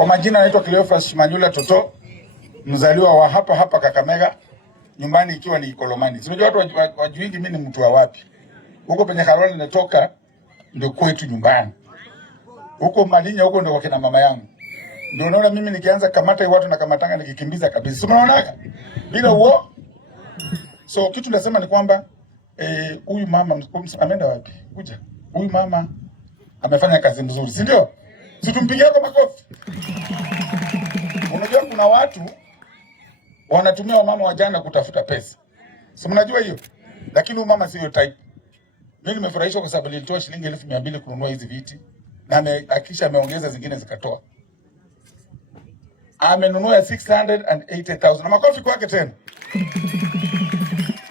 Kwa majina naitwa Cleophas Manyula Toto, mzaliwa wa hapa hapa Kakamega, nyumbani ikiwa ni Ikolomani. Unajua watu wajuingi mimi ni mtu wa wapi. Huko penye Karoli natoka ndio kwetu nyumbani. Huko Malinya huko ndio wakina mama yangu. Ndio unaona mimi nikianza kamata watu na kamatanga nikikimbiza kabisa. Unaonaga? Bila uo. So kitu nasema ni kwamba huyu mama ameenda wapi? Kuja. Huyu mama amefanya kazi nzuri, si ndio? Si tumpigie kwa makofi. Unajua kuna watu wanatumia wamama wajana kutafuta pesa. Si mnajua hiyo? Lakini huyu mama sio type. Mimi nimefurahishwa kwa sababu nilitoa shilingi 1200 kununua hizi viti na akisha ameongeza zingine zikatoa. Amenunua 680,000. Na makofi kwake tena.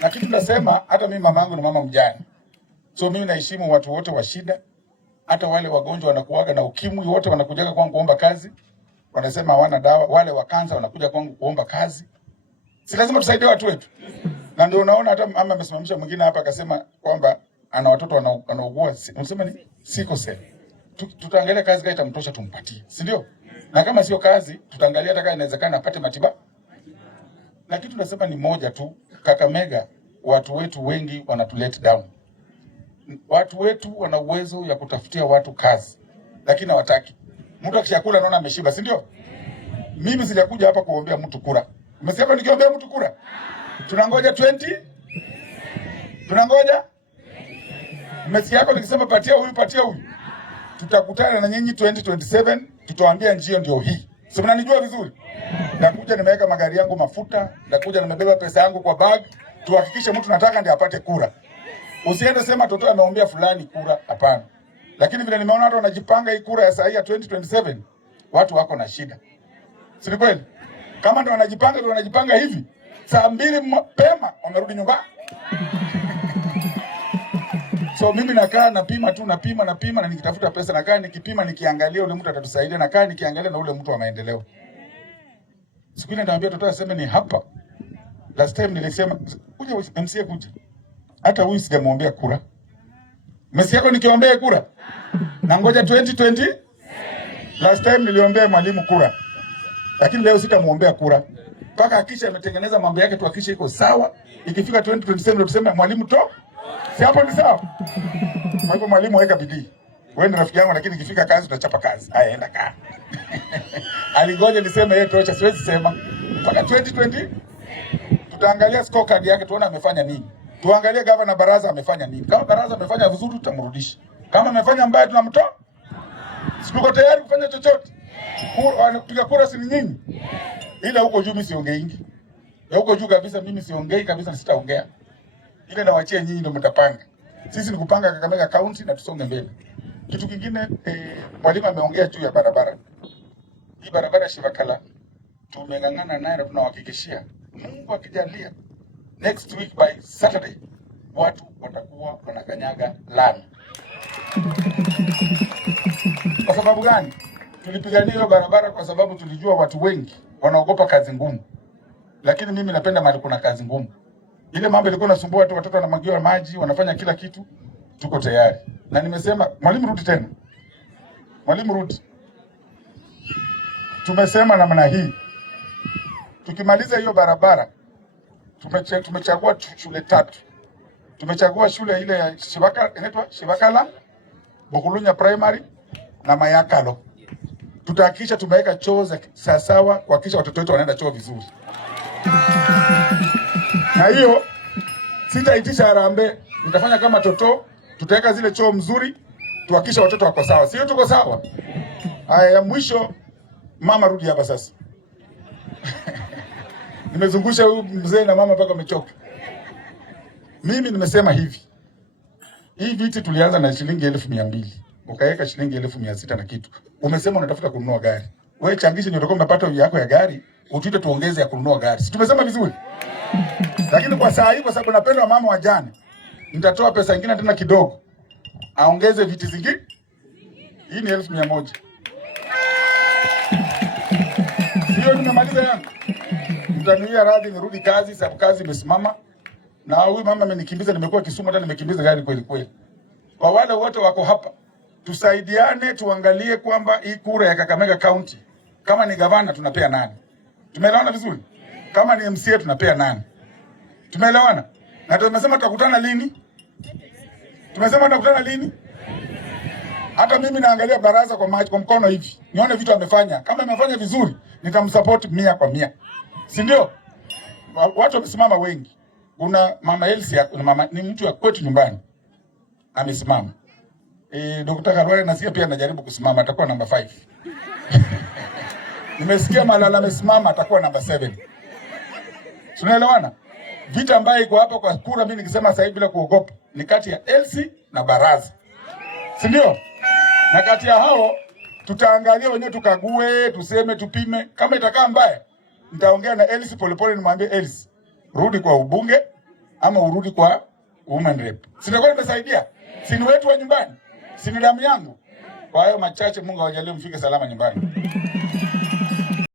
Na kitu nasema hata mimi mamangu ni mama mjane. So mimi naheshimu watu wote wa shida. Hata wale wagonjwa wanakuaga na ukimwi wote wanakuja kwangu kuomba kazi. Wanasema hawana dawa. Wale wa kansa wanakuja kwangu kuomba kazi. Si lazima tusaidie watu wetu. Na ndio unaona hata mama amesimamisha mwingine hapa akasema kwamba ana watoto wanaugua. Unasema ni siko sawa. Tutaangalia kazi gani itamtosha tumpatie. Si ndio? Na kama sio kazi tutaangalia hata kama inawezekana apate matibabu. Na kitu tunasema ni moja tu, Kakamega watu wetu wengi wanatu let down. Watu wetu wana uwezo ya kutafutia watu kazi, lakini hawataki. Mtu akishakula anaona ameshiba, si ndio? Mimi sijakuja hapa kuombea mtu kura. Umesema nikiombea mtu kura? Tunangoja 20? Tunangoja? Umesikia hapo nikisema patia huyu. Tutakutana na nyinyi 2027, tutawaambia njia ndio hii. Si mnanijua vizuri? Nakuja nimeweka magari yangu mafuta, nakuja nimebeba pesa yangu kwa bag, tuhakikishe mtu nataka ndiye apate kura. Usiende sema Toto ameombea fulani kura, hapana. Lakini vile nimeona watu wanajipanga hii kura ya saa hii ya 2027, watu wako na shida. Si kweli? Kama ndio wanajipanga hivi, saa 2 mapema wamerudi nyumbani. So mimi nakaa napima na nikitafuta pesa, nakaa nikipima nikiangalia ule mtu atatusaidia, nakaa nikiangalia na ule mtu wa maendeleo. Siku ile naambia Toto aseme ni hapa. Last time nilisema kuja MCA kuja. Hata huyu sijamuombea kura. Mesi yako nikiombea kura. Na ngoja 2020. Last time niliombea mwalimu kura. Lakini leo sitamuombea kura. Mpaka akisha ametengeneza mambo yake tuhakikishe iko sawa. Ikifika 2027 ndio tuseme mwalimu to. Si hapo ni sawa? Kwa hivyo mwalimu weka bidii. Wewe ni rafiki yangu lakini ikifika kazi tutachapa kazi. Haya enda kaa. Aligoja niseme yeye tosha, siwezi sema. Mpaka 2020 tutaangalia scorecard yake tuone amefanya nini. Tuangalie gavana Baraza amefanya nini. Kama Baraza amefanya vizuri tutamrudisha. Kama amefanya mbaya tunamtoa. Sikuko tayari kufanya chochote. Kupiga kura si nyinyi. Ila huko juu mimi siongeingi. Huko juu kabisa mimi siongei kabisa, sitaongea. Ile nawaachia nyinyi ndio mtapanga. Sisi ni kupanga Kakamega County na tusonge mbele. Kitu kingine mwalimu ameongea juu ya barabara. Hii barabara Shivakala tumengangana naye na tunahakikishia Mungu akijalia next week by Saturday watu watakuwa wanakanyaga lami. Kwa sababu gani? Tulipigania hiyo barabara kwa sababu tulijua watu wengi wanaogopa kazi ngumu. Lakini mimi napenda mahali kuna kazi ngumu. Ile mambo ilikuwa inasumbua watu, watoto wanamwagiwa maji, wanafanya kila kitu, tuko tayari. Na nimesema mwalimu rudi tena. Mwalimu rudi. Tumesema namna hii. Tukimaliza hiyo barabara tumechagua shule 3. Tumechagua shule ile ya Shivakala, Bokulunya Primary na Mayakalo. Tutahakikisha tumeweka choo za sawa kuhakikisha watoto wetu wanaenda choo vizuri. Na hiyo sitaitisha harambee, nitafanya kama Toto, tutaweka zile choo mzuri, tuhakikisha watoto wako sawa. Sio tuko sawa? Haya ya mwisho, mama rudi hapa sasa. Nimezungusha huyu mzee na mama mpaka wamechoka. Mimi nimesema hivi. Hii viti tulianza na shilingi 1200. Ukaweka shilingi 1600 na kitu. Umesema unatafuta kununua gari. Wewe changisha ndio utakuwa umepata yako ya gari, utuite tuongeze ya kununua gari. Si tumesema vizuri? Lakini kwa saa hii kwa sababu napenda mama wajane, nitatoa pesa nyingine tena kidogo. Aongeze viti zingine. Hii ni 1100. Hiyo nimemaliza yangu. Mtaniia radhi nirudi kazi sababu kazi imesimama. Na huyu mama amenikimbiza, nimekuwa Kisumu hata nimekimbiza gari kweli kweli. Kwa wale wote wako hapa, tusaidiane tuangalie kwamba hii kura ya Kakamega County Kama ni gavana tunapea 8. Tumeelewana vizuri? Kama ni MCA tunapea 8. Tumeelewana? Na tumesema tutakutana lini? Tumesema tutakutana lini? Hata mimi naangalia baraza kwa macho, kwa mkono hivi. Nione vitu amefanya. Kama amefanya vizuri, nitamsupport 100%. Si ndio? Watu wamesimama wengi. Kuna mama Elsie, mama ni mtu wa kwetu nyumbani. Amesimama. Dr. Kalwale nasikia pia anajaribu kusimama, atakuwa namba 5. Nimesikia Malala amesimama, atakuwa namba 7. Tunaelewana? Vita ambayo iko hapa kwa kura, mimi nikisema sasa hivi bila kuogopa, ni kati ya Elsie na baraza. Si ndio? Na kati ya hao tutaangalia wenyewe, tukague, tuseme, tupime. Kama itakaa mbaya, nitaongea na Elsie polepole, nimwambie Elsie, rudi kwa ubunge ama urudi kwa women rep. Sitakuwa nimesaidia. Si ni wetu wa nyumbani. Si ni damu yangu. Kwa hayo machache, Mungu awajalie mfike salama nyumbani.